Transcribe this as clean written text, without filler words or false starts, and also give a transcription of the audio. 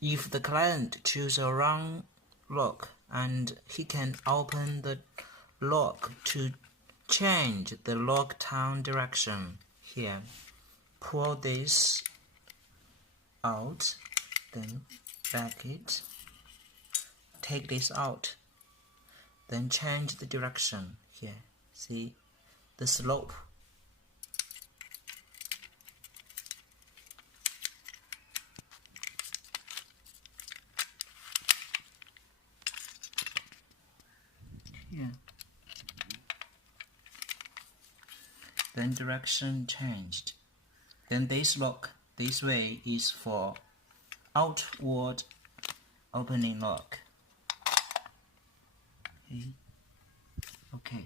if the client chooses a wrong lock, and he can open the lock to change the lock down direction. Here, pull this out, then back it, take this out, then change the direction. Here, see the slope. Here, then direction changed. Then this lock this way is for outward opening lock. Okay.